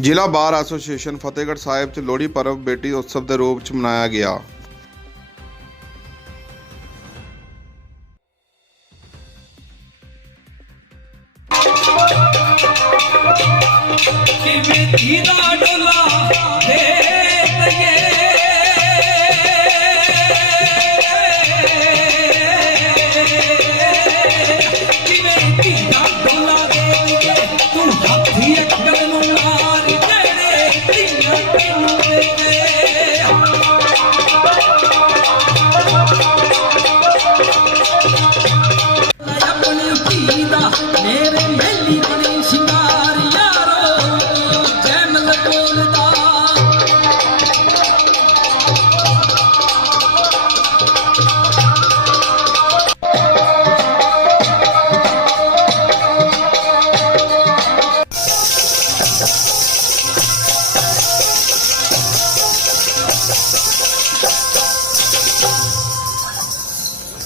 ਜ਼ਿਲ੍ਹਾ ਬਾਰ ਐਸੋਸੀਏਸ਼ਨ ਫਤਿਹਗੜ੍ਹ ਸਾਹਿਬ 'ਚ ਲੋਹੜੀ ਪਰਵ ਬੇਟੀ ਉਤਸਵ ਦੇ ਰੂਪ 'ਚ ਮਨਾਇਆ ਗਿਆ। ਕਿਵੇਂ ਧੀਦਾ ਡੋਲਾ ਦੇ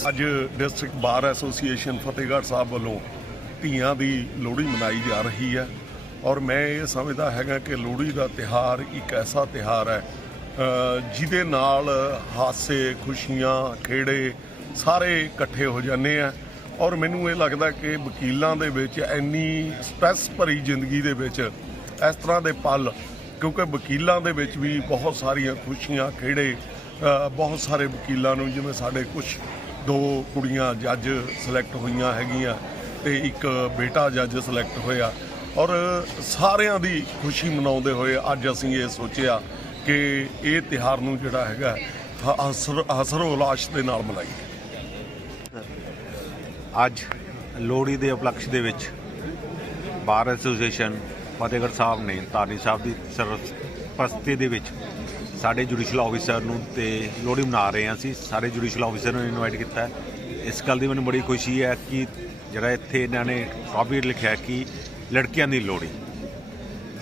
ਅੱਜ district bar association Fatehgarh Sahib ਵੱਲੋਂ ਧੀਆਂ ਦੀ ਲੋਹੜੀ ਮਨਾਈ ਜਾ ਰਹੀ ਹੈ ਔਰ ਮੈਂ ਇਹ ਸਮਝਦਾ ਹੈਗਾ ਕਿ ਲੋਹੜੀ ਦਾ ਤਿਹਾਰ ਇੱਕ ਐਸਾ ਤਿਹਾਰ ਹੈ ਜਿਹਦੇ ਨਾਲ ਹਾਸੇ, ਖੁਸ਼ੀਆਂ, ਖੇੜੇ ਸਾਰੇ ਇਕੱਠੇ ਹੋ ਜਾਂਦੇ ਆ ਔਰ ਮੈਨੂੰ ਇਹ ਲੱਗਦਾ ਕਿ ਵਕੀਲਾਂ ਦੇ ਵਿੱਚ ਇੰਨੀ ਸਟ੍ਰੈਸ ਭਰੀ ਜ਼ਿੰਦਗੀ ਦੇ ਵਿੱਚ ਇਸ ਤਰ੍ਹਾਂ ਦੇ ਪਲ, ਕਿਉਂਕਿ ਵਕੀਲਾਂ ਦੇ ਵਿੱਚ ਵੀ ਬਹੁਤ ਸਾਰੀਆਂ ਖੁਸ਼ੀਆਂ, ਖੇੜੇ ਬਹੁਤ ਸਾਰੇ ਵਕੀਲਾਂ ਨੂੰ ਜਿਵੇਂ ਸਾਡੇ ਕੁਝ ਦੋ ਕੁੜੀਆਂ ਜੱਜ ਸਿਲੈਕਟ ਹੋਈਆਂ ਹੈਗੀਆਂ ਤੇ ਇੱਕ ਬੇਟਾ ਜੱਜ ਸਿਲੈਕਟ ਹੋਇਆ। ਔਰ ਸਾਰਿਆਂ ਦੀ ਖੁਸ਼ੀ ਮਨਾਉਂਦੇ ਹੋਏ ਅੱਜ ਅਸੀਂ ਇਹ ਸੋਚਿਆ ਕਿ ਇਹ ਤਿਹਾਰ ਨੂੰ ਜਿਹੜਾ ਹੈਗਾ, ਹ- ਹਸਰ, ਹਸਰੋ ਉਲਾਸ ਦੇ ਨਾਲ ਮਨਾਈਏ। ਅੱਜ ਲੋਹੜੀ ਦੇ ਉਪਲਕਸ਼ ਦੇ ਵਿੱਚ ਬਾਰ ਐਸੋਸੀਏਸ਼ਨ ਫਤਿਹਗੜ੍ਹ ਸਾਹਿਬ ਨੇ ਧਾਰਨੀ ਸਾਹਿਬ ਦੀ ਸਰਪ੍ਰਸਤੀ ਦੇ ਵਿੱਚ ਸਾਡੇ ਜੁਡੀਸ਼ਲ ਆਫੀਸਰ ਨੂੰ ਤੇ ਲੋਹੜੀ ਮਨਾ ਰਹੇ ਹਾਂ ਅਸੀਂ। ਸਾਰੇ ਜੁਡੀਸ਼ਲ ਆਫੀਸਰ ਨੂੰ ਇਨਵਾਈਟ ਕੀਤਾ ਹੈ। ਇਸ ਗੱਲ ਦੀ ਮੈਨੂੰ ਬੜੀ ਖੁਸ਼ੀ ਹੈ ਕਿ ਜਿਹੜਾ ਇੱਥੇ ਇਹਨਾਂ ਨੇ ਟੌਪਿਕ ਲਿਖਿਆ ਕਿ ਲੜਕੀਆਂ ਦੀ ਲੋਹੜੀ।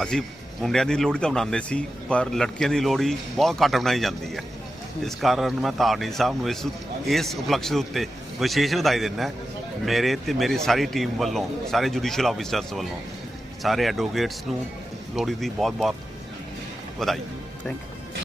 ਅਸੀਂ ਮੁੰਡਿਆਂ ਦੀ ਲੋਹੜੀ ਤਾਂ ਮਨਾਉਂਦੇ ਸੀ, ਪਰ ਲੜਕੀਆਂ ਦੀ ਲੋਹੜੀ ਬਹੁਤ ਘੱਟ ਮਨਾਈ ਜਾਂਦੀ ਹੈ। ਇਸ ਕਾਰਨ ਮੈਂ ਧਾਰਨੀ ਸਾਹਿਬ ਨੂੰ ਇਸ ਇਸ ਉਪਲਕਸ਼ ਦੇ ਉੱਤੇ ਵਿਸ਼ੇਸ਼ ਵਧਾਈ ਦਿੰਦਾ ਮੇਰੇ ਤੇ ਮੇਰੀ ਸਾਰੀ ਟੀਮ ਵੱਲੋਂ, ਸਾਰੇ ਜੁਡੀਸ਼ੀਅਲ ਆਫੀਸਰਸ ਵੱਲੋਂ, ਸਾਰੇ ਐਡਵੋਕੇਟਸ ਨੂੰ ਲੋਹੜੀ ਦੀ ਬਹੁਤ ਬਹੁਤ ਵਧਾਈ। Thank you